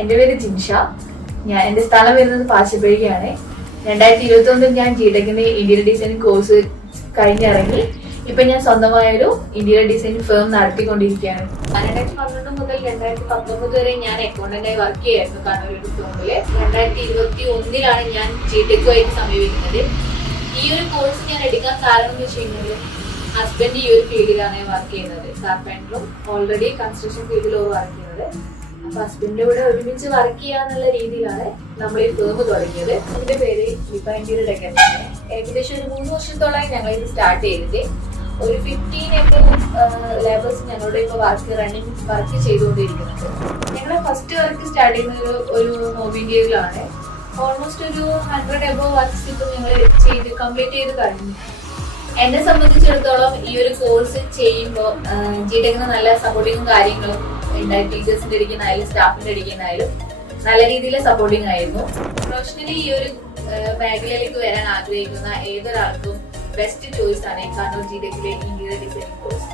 എന്റെ പേര് ജിൻഷ. ഞാൻ എന്റെ സ്ഥലം വരുന്നത് പാശപ്പഴിക്കാണ് രണ്ടായിരത്തി ഇരുപത്തി ഒന്നിൽ ഞാൻ ജിടെക്കിന്റെ ഇന്റീരിയർ ഡിസൈനിങ് കോഴ്സ് കഴിഞ്ഞിറങ്ങി. ഇപ്പൊ ഞാൻ സ്വന്തമായൊരു ഇന്റീരിയർ ഡിസൈനിങ് ഫേം നടത്തിക്കൊണ്ടിരിക്കുകയാണ്. രണ്ടായിരത്തി പന്ത്രണ്ട് മുതൽ രണ്ടായിരത്തി പത്തൊമ്പത് വരെ ഞാൻ അക്കൗണ്ടന്റായി വർക്ക് ചെയ്യായിരുന്നു കണ്ണൂർ ഫോണിൽ രണ്ടായിരത്തി ഇരുപത്തി ഒന്നിലാണ് ഞാൻ ജിടെക്കുമായിട്ട് സമീപിക്കുന്നത്. ഈ ഒരു കോഴ്സ് ഞാൻ എടുക്കാൻ കാരണം എന്ന് വെച്ച് കഴിഞ്ഞാൽ ഹസ്ബൻഡ് ഈ ഒരു ഫീൽഡിലാണ് വർക്ക് ചെയ്യുന്നത്. കാർപ്പന്ററും ഓൾറെഡി കൺസ്ട്രക്ഷൻ ഫീൽഡിലും വർക്ക് ചെയ്യുന്നത്. അപ്പൊ ഹസ്ബൻഡിന്റെ കൂടെ ഒരുമിച്ച് വർക്ക് ചെയ്യാന്നുള്ള രീതിയിലാണ് നമ്മൾ ഈ ഫേം തുടങ്ങിയത്. ഇതിന്റെ പേര് ഡെക്കറാണ് ഏകദേശം ഒരു മൂന്ന് വർഷത്തോളമായി ഞങ്ങൾ ഇത് സ്റ്റാർട്ട് ചെയ്തിട്ട് ഒരു ഫിഫ്റ്റീൻ എബോവ് ലേബേഴ്സ് ഞങ്ങളുടെ ഇപ്പൊ വർക്ക് റണ്ണിങ് വർക്ക് ചെയ്തുകൊണ്ടിരിക്കുന്നുണ്ട്. ഞങ്ങളുടെ ഫസ്റ്റ് വർക്ക് സ്റ്റാർട്ട് ചെയ്യുന്നത് ഒരു- മൊബൈലിലാണ് ഓൾമോസ്റ്റ് ഒരു ഹൺഡ്രഡ് എബോ വർക്ക്സ് ഇപ്പൊ ഞങ്ങൾ ചെയ്ത് കംപ്ലീറ്റ് ചെയ്ത് കഴിഞ്ഞു. എന്നെ സംബന്ധിച്ചിടത്തോളം ഈ ഒരു കോഴ്സ് ചെയ്യുമ്പോൾ ജിടെക്കിന് നല്ല സപ്പോർട്ടിങ്ങും കാര്യങ്ങളും ഉണ്ടായി ടീച്ചേഴ്സിന്റെ ഇരിക്കുന്നായാലും സ്റ്റാഫിന്റെ ഇരിക്കുന്നായാലും നല്ല രീതിയിൽ സപ്പോർട്ടിങ് ആയിരുന്നു. പ്രൊഫഷണലി ഈ ഒരു മേഖലയിലേക്ക് വരാൻ ആഗ്രഹിക്കുന്ന ഏതൊരാൾക്കും ബെസ്റ്റ് ചോയ്സ് ആണ്. കണ്ണൂർ ജിടെക്കിലെ ഇന്റീരിയർ ഡിസൈനിങ് കോഴ്സ്